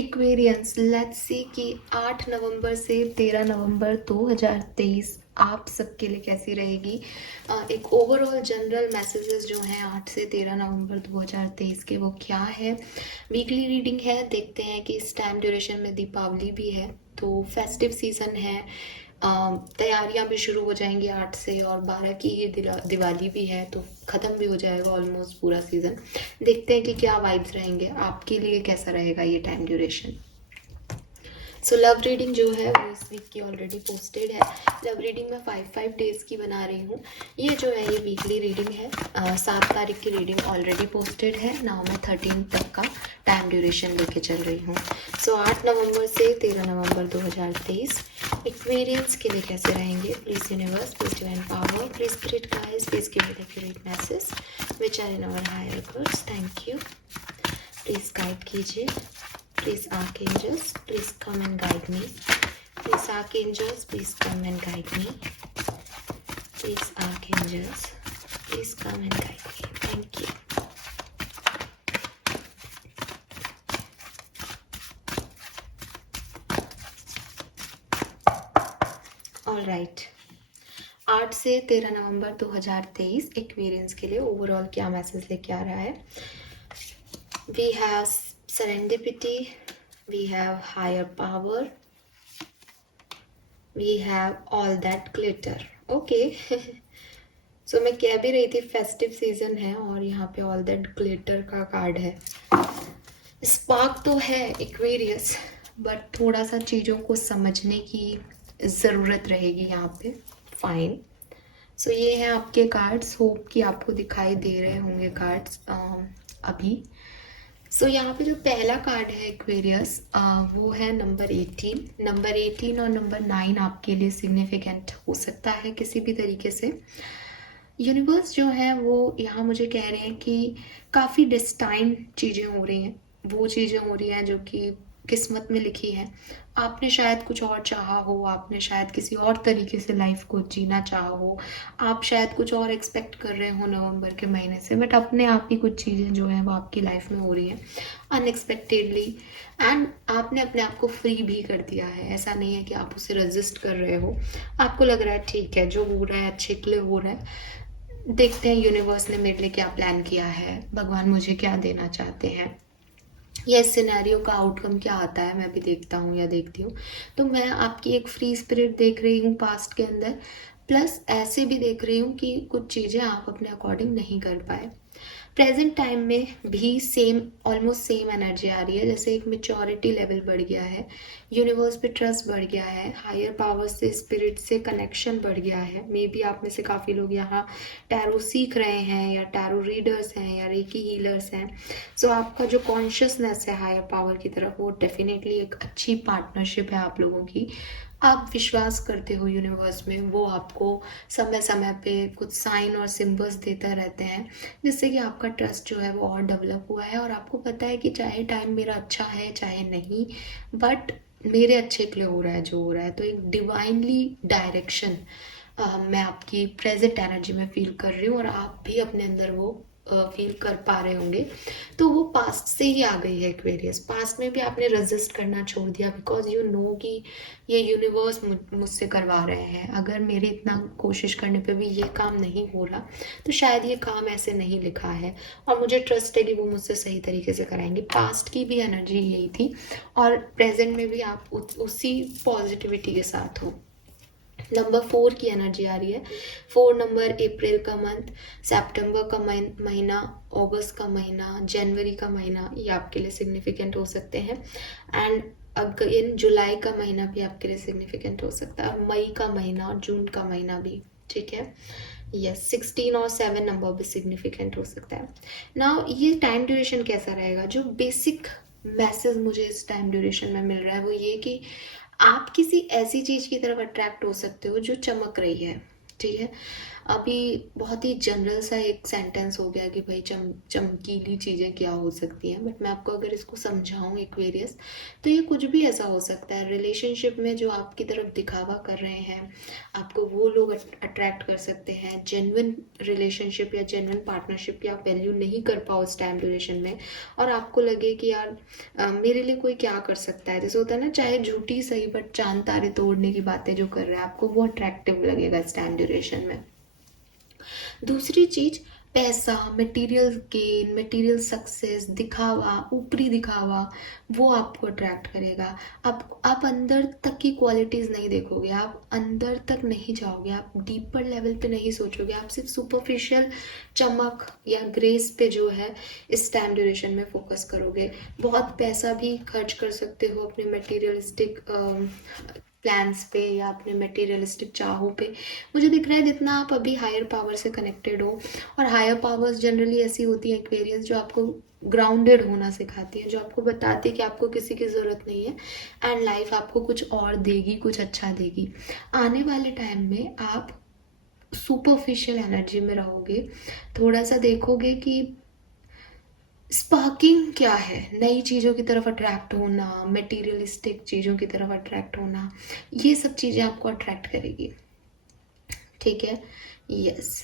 Aquarians, let's see कि 8 नवंबर से 13 नवंबर 2023 आप सबके लिए कैसी रहेगी। एक ओवरऑल जनरल मैसेजेस जो हैं 8 से 13 नवंबर 2023 के वो क्या है। वीकली रीडिंग है, देखते हैं कि इस टाइम ड्यूरेशन में दीपावली भी है तो फेस्टिव सीज़न है। तैयारियां भी शुरू हो जाएंगी 8 से, और 12 की ये दिवाली भी है तो ख़त्म भी हो जाएगा ऑलमोस्ट पूरा सीज़न। देखते हैं कि क्या वाइब्स रहेंगे, आपके लिए कैसा रहेगा ये time duration. So love reading जो है वो इस वीक की ऑलरेडी पोस्टेड है। लव रीडिंग मैं 5 डेज़ की बना रही हूँ। ये जो है ये वीकली रीडिंग है। 7 तारीख की रीडिंग ऑलरेडी पोस्टेड है। नाउ मैं 13 तक का टाइम ड्यूरेशन लेके चल रही हूँ। सो 8 नवंबर से 13 नवंबर 2023 एक्वेरियंस के लिए कैसे रहेंगे। Please universe, please divine power, please spirit guides, please give me the accurate message which are in our higher goods. Thank you. Please guide कीजिए। Please archangels, please come and guide me. Please archangels, please come and guide me. Please archangels, please come and guide me. Thank you. All right. 8 से 13 नवंबर 2023 Aquarians के लिए overall क्या message लेके आ रहा है। We have serendipity, we have higher power, we have all that glitter. Okay. So मैं कह भी रही थी फेस्टिव सीजन है और यहाँ पे ऑल दैट ग्लिटर का कार्ड है। स्पार्क तो है एक्वेरियस, बट थोड़ा सा चीज़ों को समझने की ज़रूरत रहेगी यहाँ पे। फाइन। सो ये हैं आपके कार्ड्स। होप कि आपको दिखाई दे रहे होंगे कार्ड्स अभी। सो यहाँ पे जो पहला कार्ड है एक्वेरियस, वो है नंबर 18। नंबर 18 और नंबर 9 आपके लिए सिग्निफिकेंट हो सकता है किसी भी तरीके से। यूनिवर्स जो है वो यहाँ मुझे कह रहे हैं कि काफ़ी डिस्टाइन चीज़ें हो रही हैं। वो चीज़ें हो रही हैं जो कि किस्मत में लिखी है। आपने शायद कुछ और चाहा हो, आपने शायद किसी और तरीके से लाइफ को जीना चाहा हो, आप शायद कुछ और एक्सपेक्ट कर रहे हो नवंबर के महीने से, बट अपने आप ही कुछ चीज़ें जो हैं वो आपकी लाइफ में हो रही हैं अनएक्सपेक्टेडली, एंड आपने अपने आप को फ्री भी कर दिया है। ऐसा नहीं है कि आप उसे रजिस्ट कर रहे हो। आपको लग रहा है ठीक है, जो हो रहा है अच्छे के लिए हो रहा है। देखते हैं यूनिवर्स ने मेरे लिए क्या प्लान किया है, भगवान मुझे क्या देना चाहते हैं, या इस सिनेरियो का आउटकम क्या आता है मैं भी देखता हूँ या देखती हूँ। तो मैं आपकी एक फ्री स्पिरिट देख रही हूँ पास्ट के अंदर, प्लस ऐसे भी देख रही हूँ कि कुछ चीज़ें आप अपने अकॉर्डिंग नहीं कर पाए। प्रेजेंट टाइम में भी सेम, ऑलमोस्ट सेम एनर्जी आ रही है। जैसे एक मेच्योरिटी लेवल बढ़ गया है, यूनिवर्स पे ट्रस्ट बढ़ गया है, हायर पावर से, स्पिरिट से कनेक्शन बढ़ गया है। मे बी आप में से काफ़ी लोग यहाँ टैरो सीख रहे हैं या टैरो रीडर्स हैं या रेकी हीलर्स हैं। सो आपका जो कॉन्शियसनेस है हायर पावर की तरफ, वो डेफिनेटली एक अच्छी पार्टनरशिप है आप लोगों की। आप विश्वास करते हो यूनिवर्स में, वो आपको समय समय पे कुछ साइन और सिंबल्स देता रहते हैं, जिससे कि आपका ट्रस्ट जो है वो और डेवलप हुआ है। और आपको पता है कि चाहे टाइम मेरा अच्छा है चाहे नहीं, बट मेरे अच्छे के लिए हो रहा है जो हो रहा है। तो एक डिवाइनली डायरेक्शन मैं आपकी प्रेजेंट एनर्जी में फील कर रही हूँ, और आप भी अपने अंदर वो फील कर पा रहे होंगे। तो वो पास्ट से ही आ गई है एक्वेरियस। पास्ट में भी आपने रेजिस्ट करना छोड़ दिया, बिकॉज यू नो कि ये यूनिवर्स मुझसे करवा रहे हैं। अगर मेरे इतना कोशिश करने पे भी ये काम नहीं हो रहा, तो शायद ये काम ऐसे नहीं लिखा है, और मुझे ट्रस्ट है कि वो मुझसे सही तरीके से कराएंगे। पास्ट की भी एनर्जी यही थी, और प्रेजेंट में भी आप उसी पॉजिटिविटी के साथ हो। नंबर 4 की एनर्जी आ रही है। 4 नंबर अप्रैल का मंथ, सितंबर का महीना, अगस्त का महीना, जनवरी का महीना, ये आपके लिए सिग्निफिकेंट हो सकते हैं। एंड अगेन जुलाई का महीना भी आपके लिए सिग्निफिकेंट हो सकता है, मई का महीना और जून का महीना भी। ठीक है, यस 16 और 7 नंबर भी सिग्निफिकेंट हो सकता है। नाउ ये टाइम ड्यूरेशन कैसा रहेगा। जो बेसिक मैसेज मुझे इस टाइम ड्यूरेशन में मिल रहा है वो ये कि आप किसी ऐसी चीज़ की तरफ अट्रैक्ट हो सकते हो जो चमक रही है। ठीक है, अभी बहुत ही जनरल सा एक सेंटेंस हो गया कि भाई चमकीली चीज़ें क्या हो सकती हैं, बट मैं आपको अगर इसको समझाऊं एक्वेरियस, तो ये कुछ भी ऐसा हो सकता है। रिलेशनशिप में जो आपकी तरफ दिखावा कर रहे हैं, आपको वो लोग अट्रैक्ट कर सकते हैं। जेन्युइन रिलेशनशिप या जेन्युइन पार्टनरशिप की आप वैल्यू नहीं कर पाओ उस टाइम ड्यूरेशन में, और आपको लगे कि यार मेरे लिए कोई क्या कर सकता है, जैसे होता है ना, चाहे झूठी सही बट चांद तारे तोड़ने की बातें जो कर रहे हैं, आपको वो अट्रैक्टिव लगेगा इस टाइम ड्यूरेशन में। दूसरी चीज, पैसा, मटेरियल गेन, मटेरियल सक्सेस, दिखावा, ऊपरी दिखावा, वो आपको अट्रैक्ट करेगा। आप अंदर तक की क्वालिटीज नहीं देखोगे, आप अंदर तक नहीं जाओगे, आप डीपर लेवल पे नहीं सोचोगे, आप सिर्फ सुपरफिशियल चमक या ग्रेस पे जो है इस टाइम ड्यूरेशन में फोकस करोगे। बहुत पैसा भी खर्च कर सकते हो अपने मटेरियलिस्टिक प्लान्स पे या अपने मटेरियलिस्टिक चाहों पे। मुझे दिख रहा है जितना आप अभी हायर पावर से कनेक्टेड हो, और हायर पावर्स जनरली ऐसी होती हैं एक्वेरियस जो आपको ग्राउंडेड होना सिखाती है, जो आपको बताती है कि आपको किसी की ज़रूरत नहीं है एंड लाइफ आपको कुछ और देगी, कुछ अच्छा देगी। आने वाले टाइम में आप सुपरफिशियल एनर्जी में रहोगे, थोड़ा सा देखोगे कि स्पार्किंग क्या है, नई चीज़ों की तरफ अट्रैक्ट होना, मटेरियलिस्टिक चीज़ों की तरफ अट्रैक्ट होना, ये सब चीज़ें आपको अट्रैक्ट करेगी। ठीक है, यस।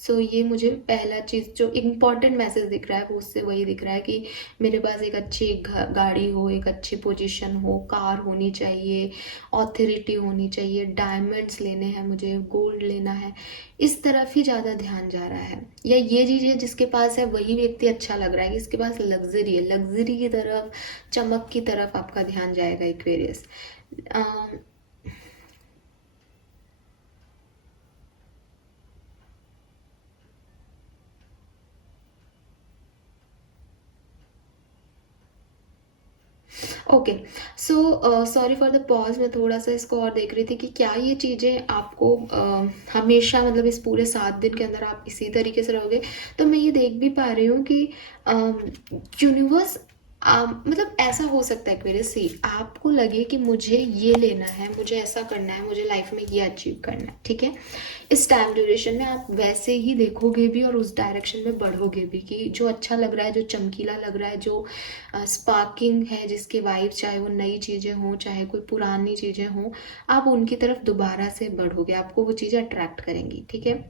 सो ये मुझे पहला चीज़ जो इम्पॉर्टेंट मैसेज दिख रहा है वो उससे वही दिख रहा है कि मेरे पास एक अच्छी गाड़ी हो, एक अच्छी पोजीशन हो, कार होनी चाहिए, ऑथोरिटी होनी चाहिए, डायमंड्स लेने हैं मुझे, गोल्ड लेना है, इस तरफ ही ज़्यादा ध्यान जा रहा है। या ये चीज़ें जिसके पास है वही व्यक्ति अच्छा लग रहा है कि इसके पास लग्जरी है, लग्जरी की तरफ, चमक की तरफ आपका ध्यान जाएगा Aquarius. Okay, so sorry for the pause, मैं थोड़ा सा इसको और देख रही थी कि क्या ये चीज़ें आपको हमेशा, मतलब इस पूरे 7 दिन के अंदर आप इसी तरीके से रहोगे। तो मैं ये देख भी पा रही हूँ कि यूनिवर्स, मतलब ऐसा हो सकता है मेरे सी, आपको लगे कि मुझे ये लेना है, मुझे ऐसा करना है, मुझे लाइफ में ये अचीव करना है, ठीक है। इस टाइम ड्यूरेशन में आप वैसे ही देखोगे भी और उस डायरेक्शन में बढ़ोगे भी कि जो अच्छा लग रहा है, जो चमकीला लग रहा है, जो स्पार्किंग है, जिसके वाइब, चाहे वो नई चीज़ें हों चाहे कोई पुरानी चीज़ें हों, आप उनकी तरफ दोबारा से बढ़ोगे, आपको वो चीज़ें अट्रैक्ट करेंगी, ठीक है।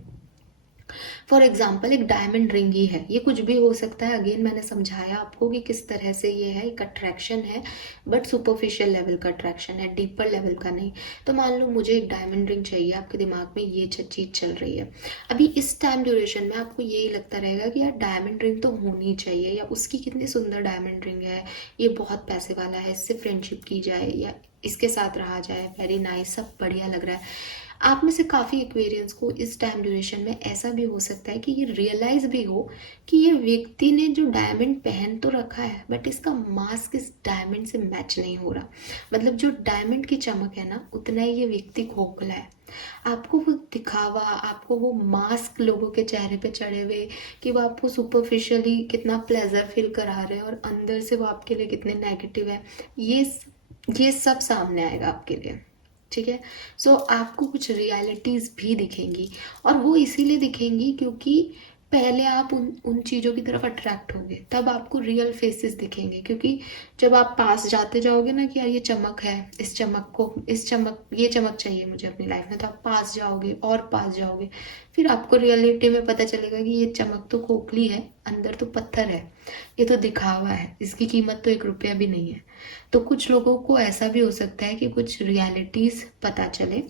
फॉर एग्जाम्पल एक डायमंड रिंग ही है, ये कुछ भी हो सकता है। अगेन मैंने समझाया आपको कि किस तरह से ये है, एक अट्रैक्शन है, बट सुपरफिशियल लेवल का अट्रैक्शन है, डीपर लेवल का नहीं। तो मान लो मुझे एक डायमंड रिंग चाहिए, आपके दिमाग में ये चीज़ चल रही है, अभी इस टाइम ड्यूरेशन में आपको यही लगता रहेगा कि यार डायमंड रिंग तो होनी चाहिए, या उसकी कितनी सुंदर डायमंड रिंग है, ये बहुत पैसे वाला है, इससे फ्रेंडशिप की जाए या इसके साथ रहा जाए, वेरी नाइस, सब बढ़िया लग रहा है। आप में से काफ़ी एक्वेरियंस को इस टाइम ड्यूरेशन में ऐसा भी हो सकता है कि ये रियलाइज भी हो कि ये व्यक्ति ने जो डायमंड पहन तो रखा है बट इसका मास्क इस डायमंड से मैच नहीं हो रहा, मतलब जो डायमंड की चमक है ना, उतना ही ये व्यक्ति खोखला है। आपको वो दिखावा, आपको वो मास्क लोगों के चेहरे पे चढ़े हुए कि वो आपको सुपरफिशियली कितना प्लेजर फील करा रहे हैं और अंदर से वो आपके लिए कितने नेगेटिव है, ये सब सामने आएगा आपके लिए, ठीक है। सो आपको कुछ रियलिटीज़ भी दिखेंगी, और वो इसीलिए दिखेंगी क्योंकि पहले आप उन चीज़ों की तरफ अट्रैक्ट होंगे, तब आपको रियल फेसेस दिखेंगे। क्योंकि जब आप पास जाते जाओगे ना कि यार ये चमक है, ये चमक चाहिए मुझे अपनी लाइफ में, तो आप पास जाओगे और पास जाओगे, फिर आपको रियलिटी में पता चलेगा कि ये चमक तो खोखली है, अंदर तो पत्थर है, ये तो दिखावा है, इसकी कीमत तो 1 रुपया भी नहीं है। तो कुछ लोगों को ऐसा भी हो सकता है कि कुछ रियलिटीज़ पता चले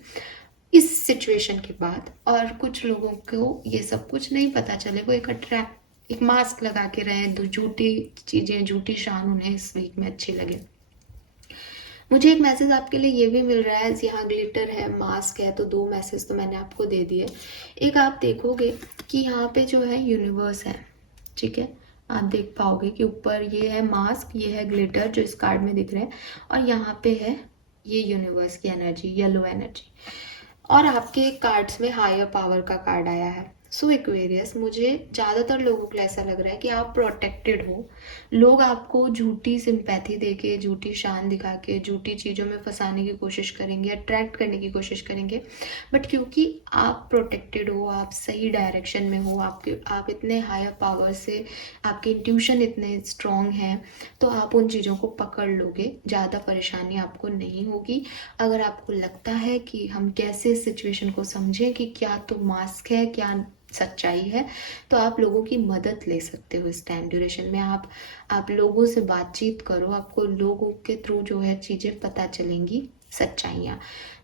इस सिचुएशन के बाद, और कुछ लोगों को ये सब कुछ नहीं पता चले, वो एक मास्क लगा के रहे, झूठी चीज़ें, झूठी शान उन्हें इस वीक में अच्छी लगे। मुझे एक मैसेज आपके लिए ये भी मिल रहा है, यहाँ ग्लिटर है, मास्क है, तो 2 मैसेज तो मैंने आपको दे दिए। एक आप देखोगे कि यहाँ पे जो है यूनिवर्स है, ठीक है, आप देख पाओगे कि ऊपर ये है मास्क, ये है ग्लिटर जो इस कार्ड में दिख रहे हैं, और यहाँ पे है ये यूनिवर्स की एनर्जी, येलो एनर्जी, और आपके कार्ड्स में हायर पावर का कार्ड आया है। सो एक्वेरियस, मुझे ज़्यादातर लोगों को ऐसा लग रहा है कि आप प्रोटेक्टेड हो। लोग आपको झूठी सिंपैथी देके, झूठी शान दिखा के, झूठी चीज़ों में फंसाने की कोशिश करेंगे, अट्रैक्ट करने की कोशिश करेंगे, बट क्योंकि आप प्रोटेक्टेड हो, आप सही डायरेक्शन में हो, आप इतने हायर पावर से, आपके इंट्यूशन इतने स्ट्रॉन्ग हैं, तो आप उन चीज़ों को पकड़ लोगे, ज़्यादा परेशानी आपको नहीं होगी। अगर आपको लगता है कि हम कैसे इस सिचुएशन को समझें कि क्या तो मास्क है, क्या सच्चाई है, तो आप लोगों की मदद ले सकते हो। इस टाइम ड्यूरेशन में आप लोगों से बातचीत करो, आपको लोगों के थ्रू जो है चीज़ें पता चलेंगी, सच्चाइयाँ।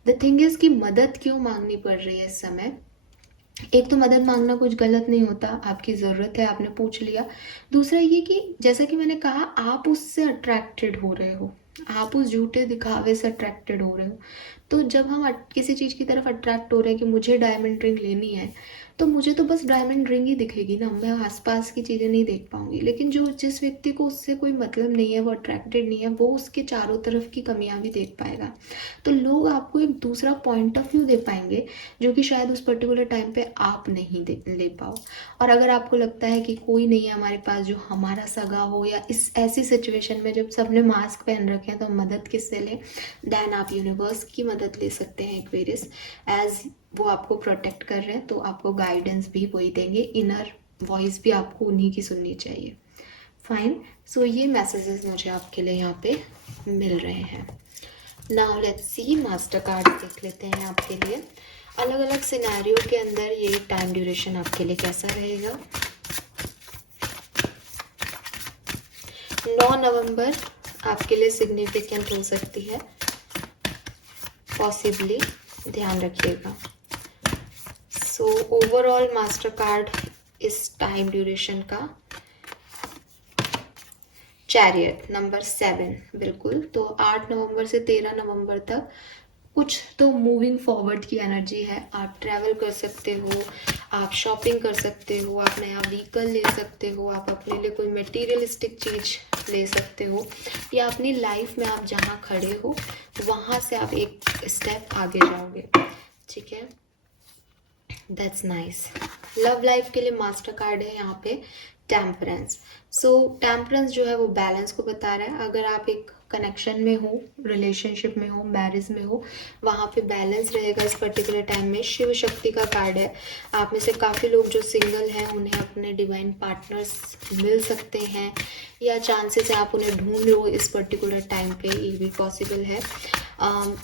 द थिंग इज़ कि मदद क्यों मांगनी पड़ रही है इस समय। एक तो मदद मांगना कुछ गलत नहीं होता, आपकी ज़रूरत है, आपने पूछ लिया। दूसरा ये कि जैसा कि मैंने कहा, आप उससे अट्रैक्टेड हो रहे हो, आप उस झूठे दिखावे से अट्रैक्टेड हो रहे हो। तो जब हम किसी चीज़ की तरफ अट्रैक्ट हो रहे हैं कि मुझे डायमंड रिंग लेनी है, तो मुझे तो बस डायमंड रिंग ही दिखेगी ना, मैं आसपास की चीज़ें नहीं देख पाऊंगी। लेकिन जिस व्यक्ति को उससे कोई मतलब नहीं है, वो अट्रैक्टेड नहीं है, वो उसके चारों तरफ की कमियां भी देख पाएगा। तो लोग आपको एक दूसरा पॉइंट ऑफ व्यू दे पाएंगे, जो कि शायद उस पर्टिकुलर टाइम पे आप नहीं ले पाओ। और अगर आपको लगता है कि कोई नहीं है हमारे पास जो हमारा सगा हो, या इस ऐसी सिचुएशन में जब सबने मास्क पहन रखे हैं तो मदद किससे लें, देन आप यूनिवर्स की मदद ले सकते हैं एक्वेरियस। एज वो आपको प्रोटेक्ट कर रहे हैं तो आपको गाइडेंस भी वही देंगे, इनर वॉइस भी आपको उन्हीं की सुननी चाहिए। फाइन, सो ये मैसेजेस मुझे आपके लिए यहाँ पे मिल रहे हैं। Now let's see, master card देख लेते हैं आपके लिए। अलग अलग सिनेरियो के अंदर ये टाइम ड्यूरेशन आपके लिए कैसा रहेगा। 9 नवंबर आपके लिए सिग्निफिकेंट हो सकती है, पॉसिबली, ध्यान रखिएगा। सो ओवरऑल मास्टर कार्ड इस टाइम ड्यूरेशन का चैरियट नंबर 7, बिल्कुल। तो 8 नवंबर से 13 नवंबर तक कुछ तो मूविंग फॉरवर्ड की एनर्जी है। आप ट्रैवल कर सकते हो, आप शॉपिंग कर सकते हो, आप नया व्हीकल ले सकते हो, आप अपने लिए कोई मटेरियलिस्टिक चीज़ ले सकते हो, या अपनी लाइफ में आप जहाँ खड़े हो वहाँ से आप एक स्टेप आगे जाओगे, ठीक है। That's nice. लव लाइफ के लिए मास्टर कार्ड है यहाँ पे टेम्परेंस। सो टेम्परेंस जो है वो बैलेंस को बता रहा है। अगर आप एक कनेक्शन में हो, रिलेशनशिप में हो, मैरिज में हो, वहाँ पे बैलेंस रहेगा इस पर्टिकुलर टाइम में। शिव शक्ति का कार्ड है। आप में से काफ़ी लोग जो सिंगल हैं उन्हें अपने डिवाइन पार्टनर्स मिल सकते हैं, या चांसेस है आप उन्हें ढूंढ रहे हो इस पर्टिकुलर टाइम पे, ये भी पॉसिबल है।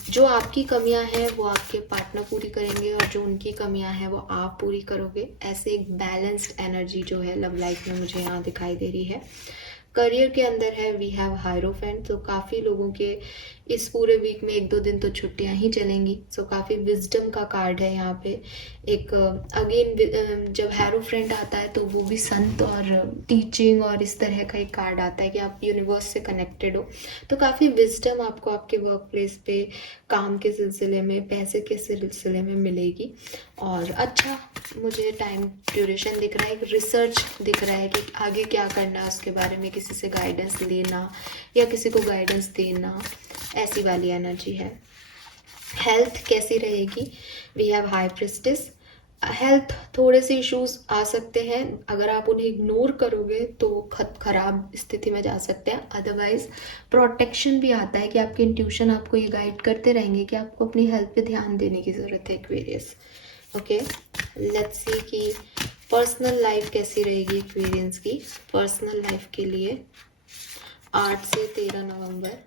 जो आपकी कमियां हैं वो आपके पार्टनर पूरी करेंगे, और जो उनकी कमियां हैं वो आप पूरी करोगे। ऐसे एक बैलेंस्ड एनर्जी जो है लव लाइफ में मुझे यहाँ दिखाई दे रही है। करियर के अंदर है वी हैव हायरोफेंट। तो काफ़ी लोगों के इस पूरे वीक में 1-2 दिन तो छुट्टियां ही चलेंगी। सो काफ़ी विजडम का कार्ड है यहाँ पे। एक अगेन जब हैरोफ्रेंट आता है तो वो भी संत और टीचिंग और इस तरह का एक कार्ड आता है कि आप यूनिवर्स से कनेक्टेड हो। तो काफ़ी विजडम आपको आपके वर्क प्लेस पे, काम के सिलसिले में, पैसे के सिलसिले में मिलेगी। और अच्छा मुझे टाइम ड्यूरेशन दिख रहा है, एक रिसर्च दिख रहा है कि आगे क्या करना है उसके बारे में, किसी से गाइडेंस लेना या किसी को गाइडेंस देना, ऐसी वाली एनर्जी है। हेल्थ कैसी रहेगी, we have high priestess. Health थोड़े से इश्यूज आ सकते हैं, अगर आप उन्हें इग्नोर करोगे तो खराब स्थिति में जा सकते हैं। अदरवाइज प्रोटेक्शन भी आता है कि आपके इंट्यूशन आपको ये गाइड करते रहेंगे कि आपको अपनी हेल्थ पे ध्यान देने की ज़रूरत है एक्वेरियस। ओके, लेट्स सी कि पर्सनल लाइफ कैसी रहेगी एक्वेरियंस की। पर्सनल लाइफ के लिए 8 से 13 नवंबर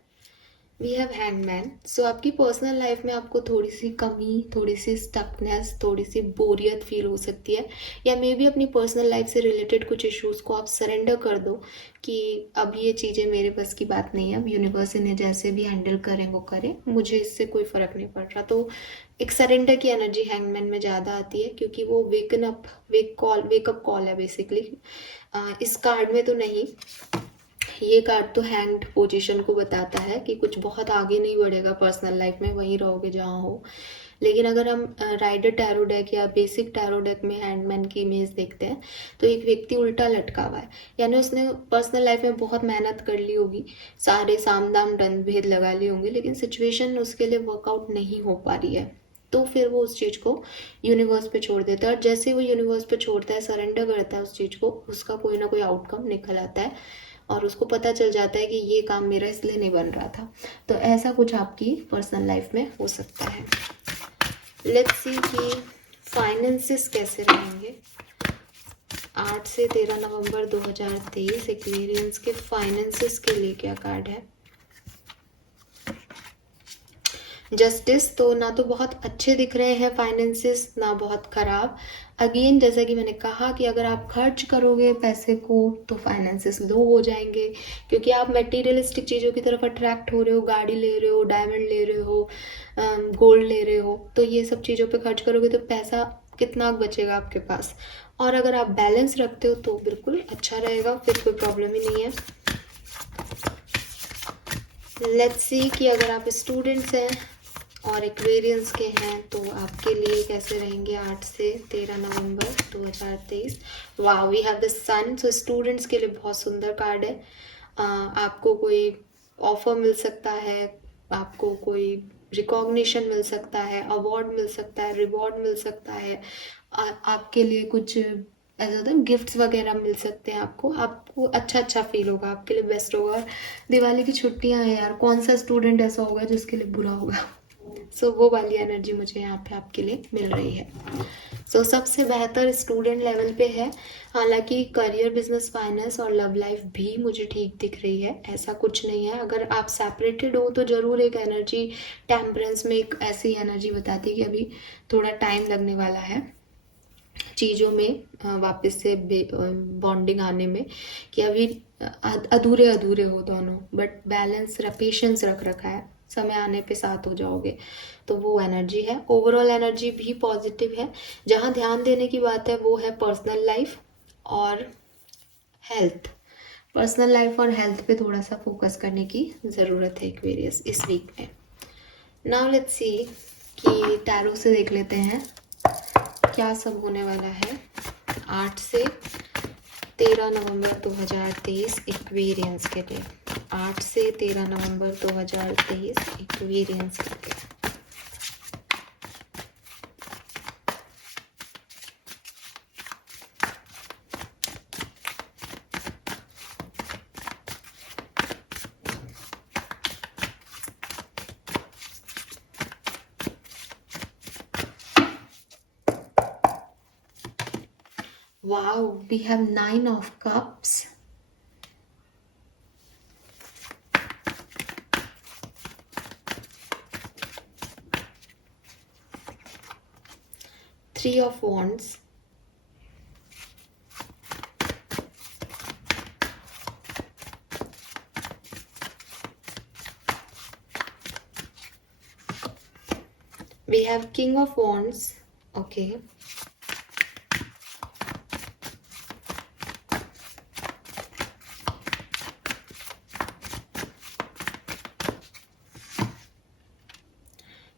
वी हैव हैंगमैन। सो आपकी पर्सनल लाइफ में आपको थोड़ी सी कमी, थोड़ी सी स्टकनेस, थोड़ी सी बोरियत फील हो सकती है, या मे बी अपनी पर्सनल लाइफ से रिलेटेड कुछ इश्यूज़ को आप सरेंडर कर दो कि अब ये चीज़ें मेरे बस की बात नहीं है, अब यूनिवर्स इन्हें जैसे भी हैंडल करें वो करें, मुझे इससे कोई फ़र्क नहीं पड़ रहा। तो एक सरेंडर की एनर्जी हैंगमैन में ज़्यादा आती है, क्योंकि वो वेकअप कॉल है बेसिकली। इस कार्ड में तो नहीं, ये कार्ड तो हैंग्ड पोजीशन को बताता है कि कुछ बहुत आगे नहीं बढ़ेगा पर्सनल लाइफ में, वहीं रहोगे जहाँ हो। लेकिन अगर हम राइडर टैरो डेक या बेसिक टैरो डेक में हैंडमैन की इमेज देखते हैं तो एक व्यक्ति उल्टा लटका हुआ है, यानी उसने पर्सनल लाइफ में बहुत मेहनत कर ली होगी, सारे साम दाम दंड भेद लगा लिए होंगे, लेकिन सिचुएशन उसके लिए वर्कआउट नहीं हो पा रही है। तो फिर वो उस चीज़ को यूनिवर्स पे छोड़ देता है, और जैसे वो यूनिवर्स पे छोड़ता है, सरेंडर करता है उस चीज़ को, उसका कोई ना कोई आउटकम निकल आता है और उसको पता चल जाता है कि ये काम मेरा इसलिए नहीं बन रहा था। तो ऐसा कुछ आपकी पर्सनल लाइफ में हो सकता है। लेट्स सी कि फाइनेंसेस कैसे रहेंगे। 8 से 13 नवंबर 2023 एक्वेरियंस के फाइनेंसेस के लिए क्या कार्ड है। जस्टिस, तो ना तो बहुत अच्छे दिख रहे हैं फाइनेंसेस, ना बहुत खराब। अगेन जैसा कि मैंने कहा कि अगर आप खर्च करोगे पैसे को तो फाइनेंसेस लो हो जाएंगे, क्योंकि आप मटेरियलिस्टिक चीज़ों की तरफ अट्रैक्ट हो रहे हो, गाड़ी ले रहे हो, डायमंड ले रहे हो, गोल्ड ले रहे हो, तो ये सब चीज़ों पे खर्च करोगे तो पैसा कितना बचेगा आपके पास। और अगर आप बैलेंस रखते हो तो बिल्कुल अच्छा रहेगा, फिर कोई प्रॉब्लम ही नहीं है। लेट्स सी कि अगर आप स्टूडेंट्स हैं और एक्वेरियंस के हैं तो आपके लिए कैसे रहेंगे 8 से 13 नवंबर 2023। वाह, we have the sun. So students के लिए बहुत सुंदर कार्ड है। आपको कोई ऑफर मिल सकता है, आपको कोई रिकॉग्निशन मिल सकता है, अवार्ड मिल सकता है, रिवॉर्ड मिल सकता है, आपके लिए कुछ ऐसा होता है गिफ्ट्स वगैरह मिल सकते हैं आपको अच्छा फील होगा, आपके लिए बेस्ट होगा। दिवाली की छुट्टियां हैं यार, कौन सा स्टूडेंट ऐसा होगा जिसके लिए बुरा होगा। सो वो वाली एनर्जी मुझे यहाँ पे आपके लिए मिल रही है। सो सबसे बेहतर स्टूडेंट लेवल पे है। हालांकि करियर, बिजनेस, फाइनेंस और लव लाइफ भी मुझे ठीक दिख रही है, ऐसा कुछ नहीं है। अगर आप सेपरेटेड हो तो ज़रूर एक एनर्जी, टेम्परेंस में एक ऐसी एनर्जी बताती है कि अभी थोड़ा टाइम लगने वाला है चीज़ों में वापस से बॉन्डिंग आने में, कि अभी अधूरे अधूरे हो दोनों, बट बैलेंस पेशेंस रख रखा है, समय आने पे साथ हो जाओगे। तो वो एनर्जी है। ओवरऑल एनर्जी भी पॉजिटिव है। जहाँ ध्यान देने की बात है वो है पर्सनल लाइफ और हेल्थ। पर्सनल लाइफ और हेल्थ पे थोड़ा सा फोकस करने की ज़रूरत है एक्वेरियस इस वीक में। नाउ लेट्स सी कि टैरो से देख लेते हैं क्या सब होने वाला है 8 से 13 नवंबर 2023 एक्वेरियंस के लिए। 8 से 13 नवंबर 2023 एक्वेरियंस के लिए। Wow, we have 9 of cups. Three of wands. We have king of wands. Okay.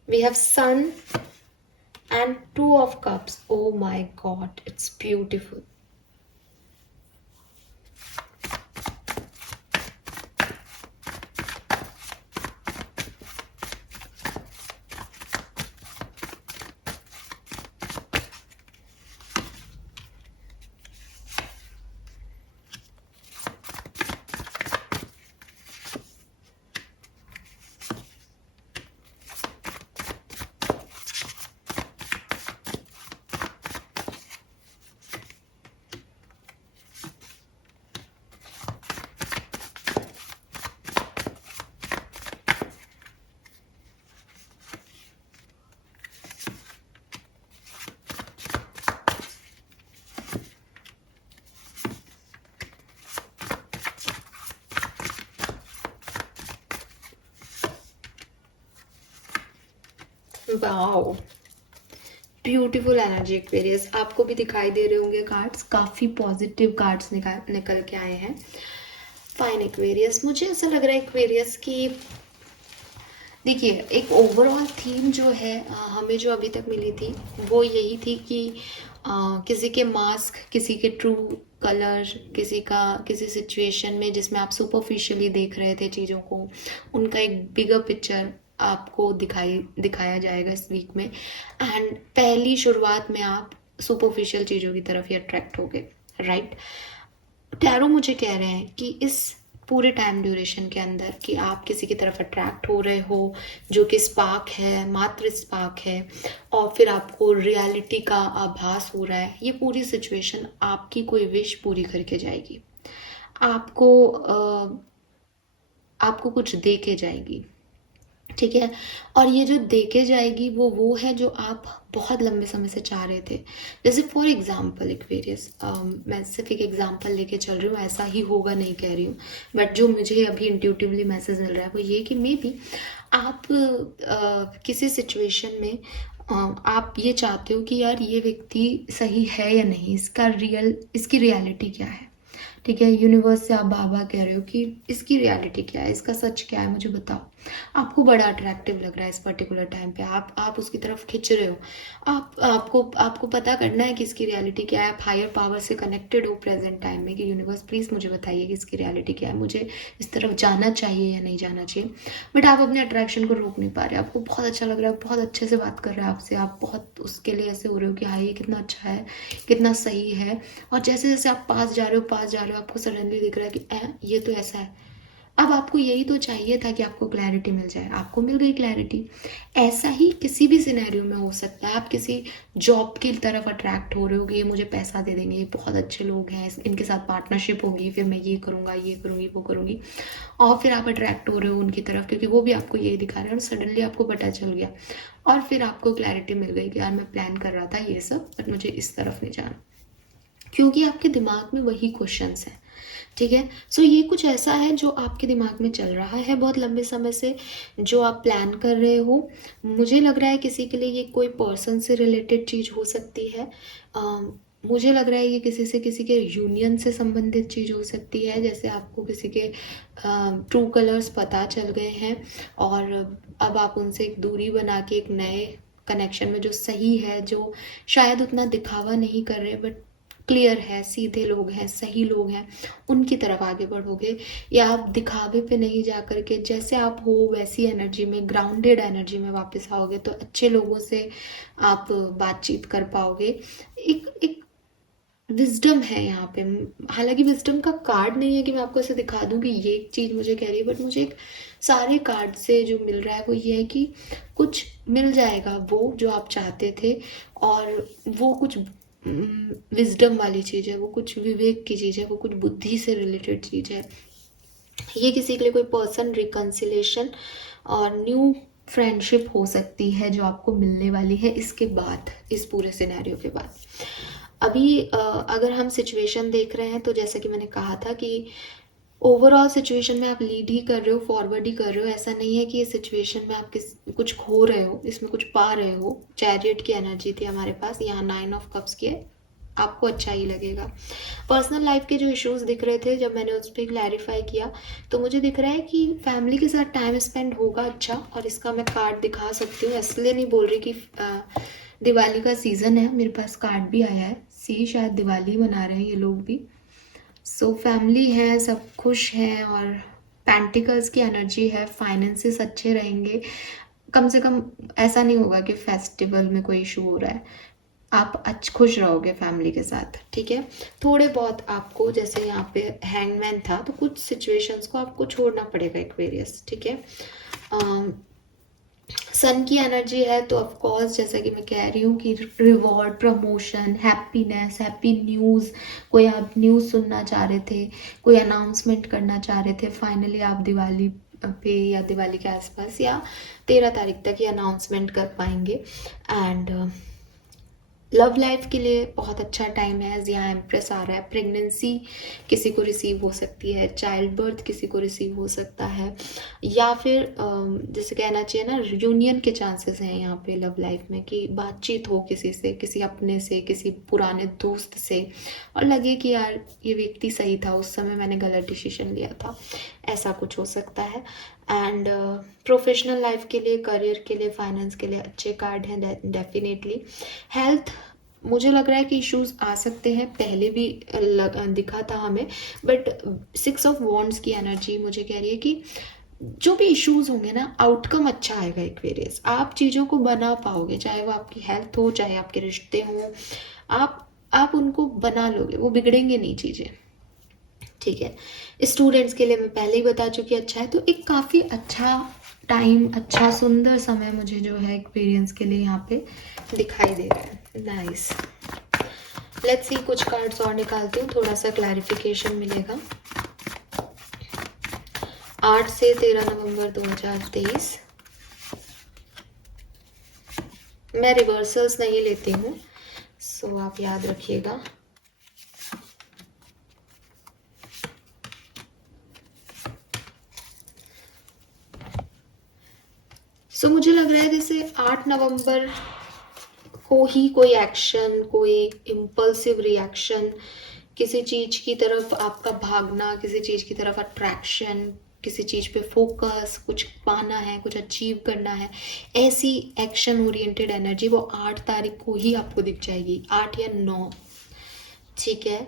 We have sun and 2 of cups. Oh my god, it's beautiful. Wow, beautiful energy Aquarius. आपको भी दिखाई दे रहे होंगे कार्ड्स, काफ़ी positive cards निकल के आए हैं। फाइन एक्वेरियस, मुझे ऐसा लग रहा है एक्वेरियस की, देखिए एक ओवरऑल थीम जो है हमें जो अभी तक मिली थी वो यही थी कि किसी के मास्क, किसी के ट्रू कलर, किसी सिचुएशन में जिसमें आप सुपरफिशियली देख रहे थे चीज़ों को, उनका एक बिगर पिक्चर आपको दिखाया जाएगा इस वीक में। एंड पहली शुरुआत में आप सुपरफिशियल चीज़ों की तरफ ही अट्रैक्ट होगे, राइट। टैरो मुझे कह रहे हैं कि इस पूरे टाइम ड्यूरेशन के अंदर कि आप किसी की तरफ अट्रैक्ट हो रहे हो जो कि स्पार्क है, मात्र स्पार्क है, और फिर आपको रियलिटी का आभास हो रहा है। ये पूरी सिचुएशन आपकी कोई विश पूरी करके जाएगी, आपको कुछ दे के जाएगी, ठीक है। और ये जो देके जाएगी वो है जो आप बहुत लंबे समय से चाह रहे थे। जैसे फॉर एग्जांपल एक्वेरियस, मैं सिर्फ एक एग्जांपल लेके चल रही हूँ, ऐसा ही होगा नहीं कह रही हूँ, बट जो मुझे अभी इंट्यूटिवली मैसेज मिल रहा है वो ये कि मे बी आप किसी सिचुएशन में आप ये चाहते हो कि यार ये व्यक्ति सही है या नहीं, इसकी रियलिटी क्या है, ठीक है। यूनिवर्स से आप बाबा कह रहे हो कि इसकी रियलिटी क्या है, इसका सच क्या है, मुझे बताओ। आपको बड़ा अट्रैक्टिव लग रहा है इस पर्टिकुलर टाइम पे, आप उसकी तरफ खिंच रहे हो। आपको पता करना है कि इसकी रियलिटी क्या है। आप हायर पावर से कनेक्टेड हो प्रेजेंट टाइम में कि यूनिवर्स प्लीज़ मुझे बताइए कि इसकी रियलिटी क्या है, मुझे इस तरफ जाना चाहिए या नहीं जाना चाहिए। बट आप अपने अट्रैक्शन को रोक नहीं पा रहे। आपको बहुत अच्छा लग रहा है, बहुत अच्छे से बात कर रहा है आपसे, आप बहुत उसके लिए ऐसे हो रहे हो कि हाँ ये कितना अच्छा है, कितना सही है। और जैसे जैसे आप पास जा रहे हो आपको सडनली दिख रहा है कि ये तो ऐसा है। अब आपको यही तो चाहिए था कि आपको क्लैरिटी मिल जाए, आपको मिल गई क्लैरिटी। ऐसा ही किसी भी सिनेरियो में हो सकता है। आप किसी जॉब की तरफ अट्रैक्ट हो रहे हो कि ये मुझे पैसा दे देंगे, ये बहुत अच्छे लोग हैं, इनके साथ पार्टनरशिप होगी, फिर मैं ये करूँगा, ये करूँगी, वो करूँगी, और फिर आप अट्रैक्ट हो रहे हो उनकी तरफ क्योंकि वो भी आपको यही दिखा रहे हैं और सडनली आपको पता चल गया और फिर आपको क्लैरिटी मिल गई कि यार मैं प्लान कर रहा था ये सब, बट मुझे इस तरफ नहीं जाना, क्योंकि आपके दिमाग में वही क्वेश्चंस हैं, ठीक है। सो ये कुछ ऐसा है जो आपके दिमाग में चल रहा है बहुत लंबे समय से, जो आप प्लान कर रहे हो। मुझे लग रहा है किसी के लिए ये कोई पर्सन से रिलेटेड चीज़ हो सकती है। मुझे लग रहा है ये किसी के यूनियन से संबंधित चीज़ हो सकती है। जैसे आपको किसी के ट्रू कलर्स पता चल गए हैं और अब आप उनसे एक दूरी बना के एक नए कनेक्शन में जो सही है, जो शायद उतना दिखावा नहीं कर रहे बट क्लियर है, सीधे लोग हैं, सही लोग हैं, उनकी तरफ आगे बढ़ोगे। या आप दिखावे पे नहीं जा करके जैसे आप हो वैसी एनर्जी में, ग्राउंडेड एनर्जी में वापस आओगे तो अच्छे लोगों से आप बातचीत कर पाओगे। एक विजडम है यहाँ पे। हालांकि विजडम का कार्ड नहीं है कि मैं आपको ऐसे दिखा दूँ कि ये एक चीज़ मुझे कह रही है, बट मुझे एक सारे कार्ड से जो मिल रहा है वो ये है कि कुछ मिल जाएगा वो जो आप चाहते थे, और वो कुछ विजडम वाली चीज़ है, वो कुछ विवेक की चीज़ है, वो कुछ बुद्धि से रिलेटेड चीज़ है। ये किसी के लिए कोई पर्सन रिकन्सिलेशन और न्यू फ्रेंडशिप हो सकती है जो आपको मिलने वाली है इसके बाद, इस पूरे सिनेरियो के बाद। अभी अगर हम सिचुएशन देख रहे हैं तो जैसा कि मैंने कहा था कि ओवरऑल सिचुएशन में आप लीड ही कर रहे हो, फॉरवर्ड ही कर रहे हो। ऐसा नहीं है कि ये सिचुएशन में आप कुछ खो रहे हो, इसमें कुछ पा रहे हो। चैरियट की एनर्जी थी हमारे पास, यहाँ 9 ऑफ कप्स की है, आपको अच्छा ही लगेगा। पर्सनल लाइफ के जो इश्यूज दिख रहे थे जब मैंने उस पर क्लैरिफाई किया तो मुझे दिख रहा है कि फैमिली के साथ टाइम स्पेंड होगा अच्छा, और इसका मैं कार्ड दिखा सकती हूँ। इसलिए नहीं बोल रही कि दिवाली का सीज़न है, मेरे पास कार्ड भी आया है, शायद दिवाली मना रहे हैं ये लोग भी। सो फैमिली है, सब खुश हैं, और पेंटिकल्स की एनर्जी है, फाइनेंसेस अच्छे रहेंगे। कम से कम ऐसा नहीं होगा कि फेस्टिवल में कोई इशू हो रहा है, आप खुश रहोगे फैमिली के साथ, ठीक है। थोड़े बहुत आपको, जैसे यहाँ पे हैंगमैन था, तो कुछ सिचुएशंस को आपको छोड़ना पड़ेगा एक्वेरियस, ठीक है। सन की एनर्जी है तो ऑफ कोर्स जैसा कि मैं कह रही हूँ कि reward, promotion, happiness, happy news, कोई आप न्यूज़ सुनना चाह रहे थे, कोई अनाउंसमेंट करना चाह रहे थे, फाइनली आप दिवाली पे या दिवाली के आसपास या 13 तारीख तक ये अनाउंसमेंट कर पाएंगे। एंड लव लाइफ के लिए बहुत अच्छा टाइम है। यहाँ एम्प्रेस आ रहा है, प्रेगनेंसी किसी को रिसीव हो सकती है, चाइल्ड बर्थ किसी को रिसीव हो सकता है, या फिर जैसे कहना चाहिए ना, यूनियन के चांसेस हैं यहाँ पे लव लाइफ में, कि बातचीत हो किसी से, किसी अपने से, किसी पुराने दोस्त से, और लगे कि यार ये व्यक्ति सही था, उस समय मैंने गलत डिसीजन लिया था, ऐसा कुछ हो सकता है। एंड प्रोफेशनल लाइफ के लिए, करियर के लिए, फाइनेंस के लिए अच्छे कार्ड हैं डेफिनेटली। हेल्थ मुझे लग रहा है कि इश्यूज आ सकते हैं, पहले भी दिखा था हमें, बट 6 ऑफ वॉन्ड्स की एनर्जी मुझे कह रही है कि जो भी इश्यूज होंगे ना, आउटकम अच्छा आएगा एक्वेरियस। आप चीज़ों को बना पाओगे, चाहे वो आपकी हेल्थ हो, चाहे आपके रिश्ते हों, आप उनको बना लोगे, वो बिगड़ेंगे नहीं चीज़ें। ठीक है, स्टूडेंट्स के लिए मैं पहले ही बता चुकी, अच्छा है। तो एक काफ़ी अच्छा टाइम, अच्छा सुंदर समय मुझे जो है एक्सपीरियंस के लिए यहाँ पे दिखाई दे रहा है। नाइस, लेट्स सी, कुछ कार्ड्स और निकालती हूँ, थोड़ा सा क्लैरिफिकेशन मिलेगा। 8 से 13 नवंबर 2023। मैं रिवर्सल्स नहीं लेती हूँ, सो आप याद रखिएगा। सो मुझे लग रहा है जैसे 8 नवंबर को ही कोई एक्शन, कोई इम्पल्सिव रिएक्शन, किसी चीज की तरफ आपका भागना, किसी चीज की तरफ अट्रैक्शन, किसी चीज पे फोकस, कुछ पाना है, कुछ अचीव करना है, ऐसी एक्शन ओरिएंटेड एनर्जी वो 8 तारीख को ही आपको दिख जाएगी, 8 या 9। ठीक है,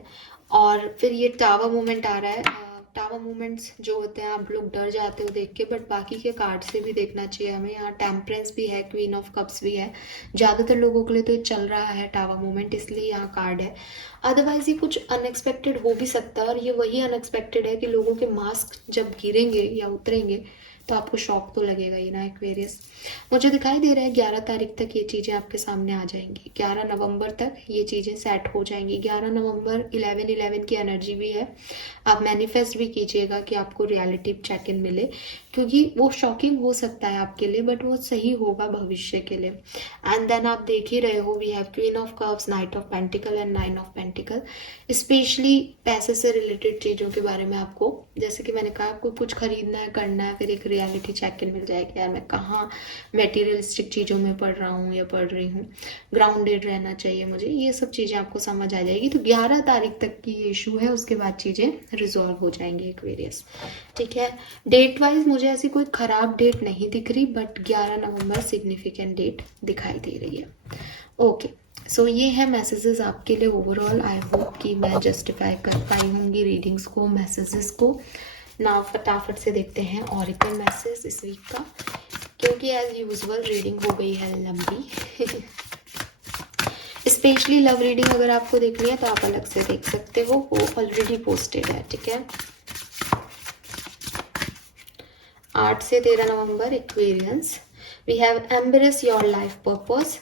और फिर ये टावर मूवमेंट आ रहा है। टावर मूवमेंट्स जो होते हैं आप लोग डर जाते हो देख के, बट बाकी के कार्ड से भी देखना चाहिए हमें। यहाँ टेम्परेंस भी है, क्वीन ऑफ कप्स भी है। ज़्यादातर लोगों के लिए तो ये चल रहा है टावर मूवमेंट, इसलिए यहाँ कार्ड है। अदरवाइज ये कुछ अनएक्सपेक्टेड हो भी सकता है, और ये वही अनएक्सपेक्टेड है कि लोगों के मास्क जब गिरेंगे या उतरेंगे तो आपको शॉक तो लगेगा ही ना एक्वेरियस। मुझे दिखाई दे रहा है 11 तारीख तक ये चीज़ें आपके सामने आ जाएंगी, 11 नवंबर तक ये चीज़ें सेट हो जाएंगी। 11 नवंबर 11/11 की एनर्जी भी है। आप मैनिफेस्ट भी कीजिएगा कि आपको रियलिटी चेक इन मिले, क्योंकि वो शॉकिंग हो सकता है आपके लिए, बट वो सही होगा भविष्य के लिए। एंड देन आप देख ही रहे हो, we have queen of cups, knight of pentacle and 9 of pentacle. Specially पैसे से रिलेटेड चीज़ों के बारे में आपको, जैसे कि मैंने कहा, आपको कुछ खरीदना है, करना है, फिर एक रियलिटी चेक इन मिल जाएगा, यार मैं कहाँ मेटीरियलिस्टिक चीज़ों में पढ़ रहा हूँ या पढ़ रही हूँ, ग्राउंडेड रहना चाहिए मुझे, ये सब चीज़ें आपको समझ आ जाएगी। तो 11 तारीख तक की ये इशू है, उसके बाद चीज़ें रिजॉल्व हो जाएंगी एक्वेरियस। ठीक है, डेट वाइज मुझे ऐसी कोई ख़राब डेट नहीं दिख रही, बट 11 नवंबर सिग्निफिकेंट डेट दिखाई दे रही है। ओके, सो ये है मैसेजेस आपके लिए ओवरऑल। आई होप कि मैं जस्टिफाई कर पाई होंगी रीडिंग्स को, मैसेजेस को। ना फटाफट से देखते हैं ऑरिकल मैसेज इस वीक का, क्योंकि एज यूजुअल रीडिंग हो गई है लंबी। स्पेशली लव रीडिंग अगर आपको देखनी है तो आप अलग से देख सकते हो, वो ऑलरेडी पोस्टेड है। ठीक है, 8 से 13 नवंबर Aquarians, we have embrace your life purpose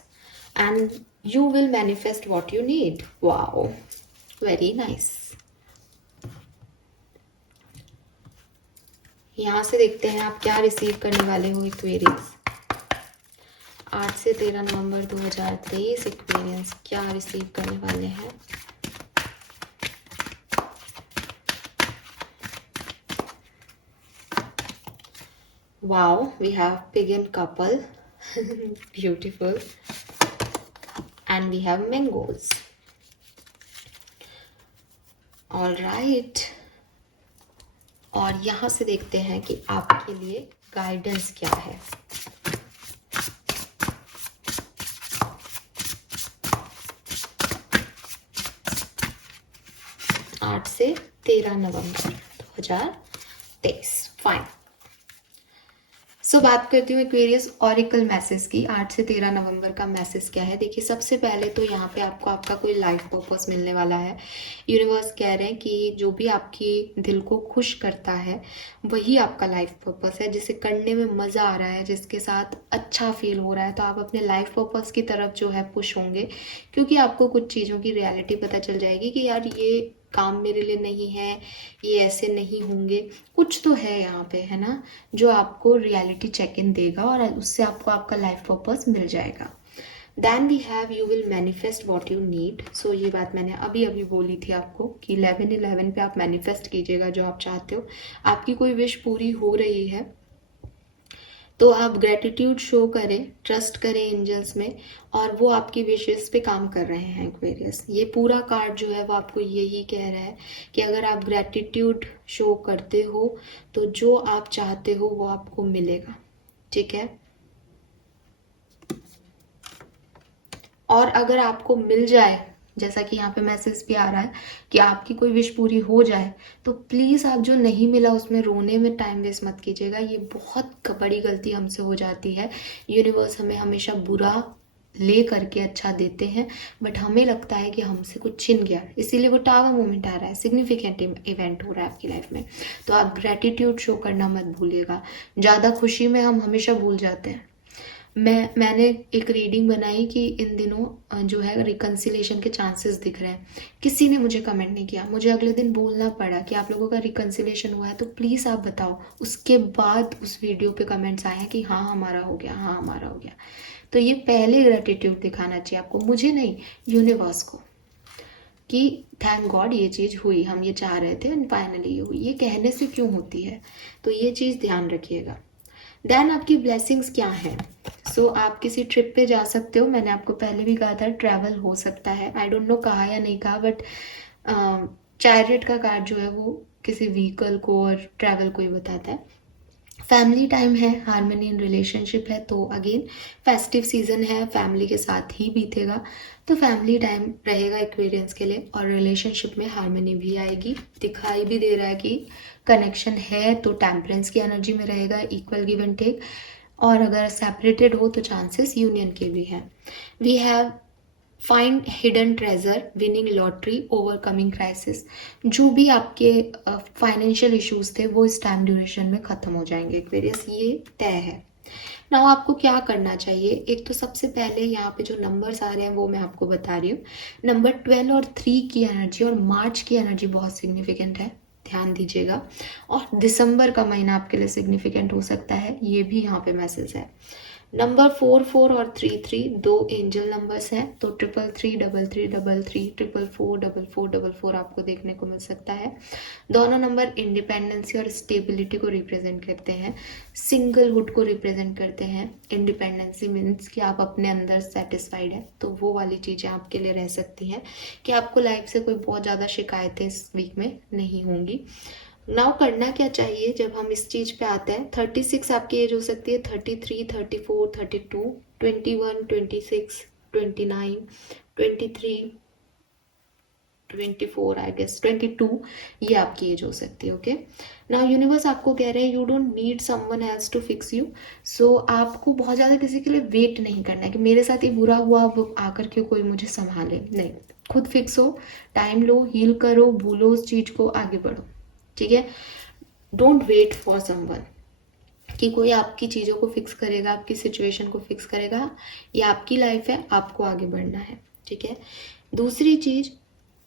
and you will manifest what you need. Wow, very nice. यहाँ से देखते हैं आप क्या रिसीव करने वाले हो एक्वेरियंस। 8 से 13 नवंबर 2023 एक्वेरियंस क्या रिसीव करने वाले हैं। Wow, we have pagan couple. Beautiful. And we have mangoes. All right. और यहाँ से देखते हैं कि आपके लिए गाइडेंस क्या है। आठ से 13 नवंबर 2023। फाइन। सो बात करती हूँ एक्वेरियस ऑरिकल मैसेज की। 8 से 13 नवंबर का मैसेज क्या है, देखिए सबसे पहले तो यहाँ पे आपको आपका कोई लाइफ पर्पस मिलने वाला है। यूनिवर्स कह रहे हैं कि जो भी आपकी दिल को खुश करता है वही आपका लाइफ पर्पस है, जिसे करने में मज़ा आ रहा है, जिसके साथ अच्छा फील हो रहा है, तो आप अपने लाइफ पर्पस की तरफ जो है पुश होंगे, क्योंकि आपको कुछ चीज़ों की रियलिटी पता चल जाएगी कि यार ये काम मेरे लिए नहीं है, ये ऐसे नहीं होंगे, कुछ तो है यहाँ पे, है ना, जो आपको रियलिटी चेक इन देगा और उससे आपको आपका लाइफ पर्पस मिल जाएगा। Then we have you will manifest what you need. So ये बात मैंने अभी अभी बोली थी आपको कि 11/11 पे आप मैनिफेस्ट कीजिएगा जो आप चाहते हो। आपकी कोई विश पूरी हो रही है तो आप ग्रेटिट्यूड शो करें, ट्रस्ट करें एंजल्स में, और वो आपकी विशेस पे काम कर रहे हैं एक्वेरियस। ये पूरा कार्ड जो है वो आपको यही कह रहा है कि अगर आप ग्रेटिट्यूड शो करते हो तो जो आप चाहते हो वो आपको मिलेगा। ठीक है, और अगर आपको मिल जाए जैसा कि यहाँ पे मैसेज भी आ रहा है कि आपकी कोई विश पूरी हो जाए, तो प्लीज़ आप जो नहीं मिला उसमें रोने में टाइम वेस्ट मत कीजिएगा। ये बहुत बड़ी गलती हमसे हो जाती है। यूनिवर्स हमें हमेशा बुरा ले करके अच्छा देते हैं, बट हमें लगता है कि हमसे कुछ छिन गया, इसीलिए वो टावर मोमेंट आ रहा है, सिग्निफिकेंट इवेंट हो रहा है आपकी लाइफ में। तो आप ग्रेटिट्यूड शो करना मत भूलिएगा। ज़्यादा खुशी में हम हमेशा भूल जाते हैं। मैंने एक रीडिंग बनाई कि इन दिनों जो है रिकन्सिलेशन के चांसेस दिख रहे हैं। किसी ने मुझे कमेंट नहीं किया, मुझे अगले दिन बोलना पड़ा कि आप लोगों का रिकन्सिलेशन हुआ है, तो प्लीज़ आप बताओ। उसके बाद उस वीडियो पे कमेंट्स आए हैं कि हाँ हमारा हो गया, हाँ हमारा हो गया। तो ये पहले ग्रेटिट्यूड दिखाना चाहिए आपको, मुझे नहीं, यूनिवर्स को, कि थैंक गॉड ये चीज़ हुई, हम ये चाह रहे थे एंड फाइनली ये हुई। ये कहने से क्यों होती है, तो ये चीज़ ध्यान रखिएगा। देन आपकी ब्लेसिंग्स क्या है। सो आप किसी ट्रिप पे जा सकते हो, मैंने आपको पहले भी कहा था ट्रैवल हो सकता है, आई डोंट नो कहा या नहीं कहा, बट चैरियट का कार्ड जो है वो किसी व्हीकल को और ट्रैवल को ही बताता है। फैमिली टाइम है, हार्मनी इन रिलेशनशिप है, तो अगेन फेस्टिव सीजन है, फैमिली के साथ ही बीतेगा, तो फैमिली टाइम रहेगा एक्वेरियंस के लिए, और रिलेशनशिप में हार्मनी भी आएगी। दिखाई भी दे रहा है कि कनेक्शन है, तो टेम्परेंस की एनर्जी में रहेगा, इक्वल गिव एंड टेक, और अगर सेपरेटेड हो तो चांसेस यूनियन के भी हैं। We have find hidden treasure, winning lottery, overcoming crisis. जो भी आपके फाइनेंशियल इश्यूज थे वो इस टाइम ड्यूरेशन में ख़त्म हो जाएंगे एक्वेरियस, ये तय है। नाउ आपको क्या करना चाहिए, एक तो सबसे पहले यहाँ पे जो नंबर्स आ रहे हैं वो मैं आपको बता रही हूँ। नंबर 12 और 3 की एनर्जी और मार्च की एनर्जी बहुत सिग्निफिकेंट है, ध्यान दीजिएगा। और दिसंबर का महीना आपके लिए सिग्निफिकेंट हो सकता है, ये भी यहाँ पे मैसेज है। नंबर 4 4 और 3 3 दो एंजल नंबर्स हैं, तो 3 3 3 3 3 3 4 4 4 4 4 आपको देखने को मिल सकता है। दोनों नंबर इंडिपेंडेंसी और स्टेबिलिटी को रिप्रेजेंट करते हैं, सिंगलहुड को रिप्रेजेंट करते हैं। इंडिपेंडेंसी मीन्स कि आप अपने अंदर सेटिस्फाइड है, तो वो वाली चीज़ें आपके लिए रह सकती हैं कि आपको लाइफ से कोई बहुत ज़्यादा शिकायतें इस वीक में नहीं होंगी। नाउ करना क्या चाहिए जब हम इस चीज पे आते हैं। 36 आपकी एज हो सकती है, 33 34 32 21 26 29 23 24 आई गेस 22, ये आपकी एज हो सकती है। ओके, नाउ यूनिवर्स आपको कह रहे हैं you don't need someone else to fix you. So आपको बहुत ज़्यादा किसी के लिए वेट नहीं करना है कि मेरे साथ ये बुरा हुआ अब आकर के कोई मुझे संभाले, नहीं, खुद फिक्स हो, टाइम लो, हील करो, भूलो उस चीज़ को, आगे बढ़ो, ठीक है। डोंट वेट फॉर समवन कि कोई आपकी चीज़ों को फिक्स करेगा, आपकी सिचुएशन को फिक्स करेगा। ये आपकी लाइफ है, आपको आगे बढ़ना है, ठीक है। दूसरी चीज़,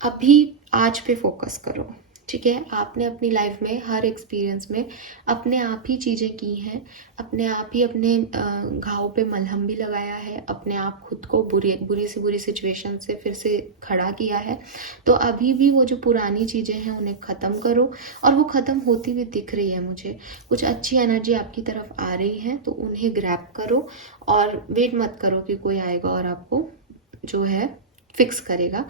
अभी आज पे फोकस करो, ठीक है। आपने अपनी लाइफ में हर एक्सपीरियंस में अपने आप ही चीज़ें की हैं, अपने आप ही अपने घाव पे मलहम भी लगाया है, अपने आप खुद को बुरी से बुरी सिचुएशन से फिर से खड़ा किया है। तो अभी भी वो जो पुरानी चीज़ें हैं उन्हें ख़त्म करो, और वो ख़त्म होती हुई दिख रही है मुझे, कुछ अच्छी एनर्जी आपकी तरफ आ रही है, तो उन्हें ग्रैब करो और वेट मत करो कि कोई आएगा और आपको जो है फिक्स करेगा।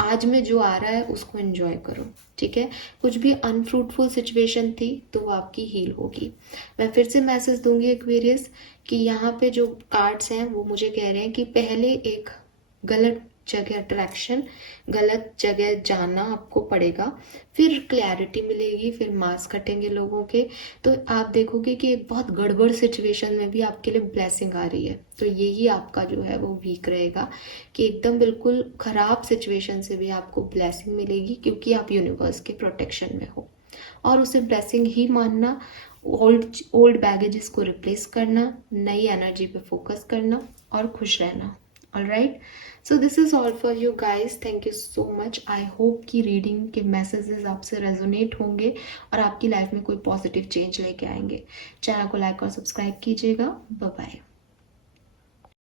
आज में जो आ रहा है उसको एंजॉय करो, ठीक है। कुछ भी अनफ्रूटफुल सिचुएशन थी तो वो आपकी हील होगी। मैं फिर से मैसेज दूंगी एक्वेरियस कि यहाँ पे जो कार्ड्स हैं वो मुझे कह रहे हैं कि पहले एक गलत जगह अट्रैक्शन, गलत जगह जाना आपको पड़ेगा, फिर क्लैरिटी मिलेगी, फिर मास्क हटेंगे लोगों के, तो आप देखोगे कि एक बहुत गड़बड़ सिचुएशन में भी आपके लिए ब्लेसिंग आ रही है। तो यही आपका जो है वो वीक रहेगा कि एकदम बिल्कुल खराब सिचुएशन से भी आपको ब्लेसिंग मिलेगी, क्योंकि आप यूनिवर्स के प्रोटेक्शन में हो, और उसे ब्लेसिंग ही मानना, ओल्ड बैगेजेस को रिप्लेस करना, नई एनर्जी पे फोकस करना और खुश रहना। Alright, so this is all for you guys, thank you so much. I hope कि रीडिंग के मैसेजेस आपसे रेजोनेट होंगे और आपकी लाइफ में कोई पॉजिटिव चेंज लेके आएंगे। चैनल को लाइक और सब्सक्राइब कीजिएगा। Bye bye.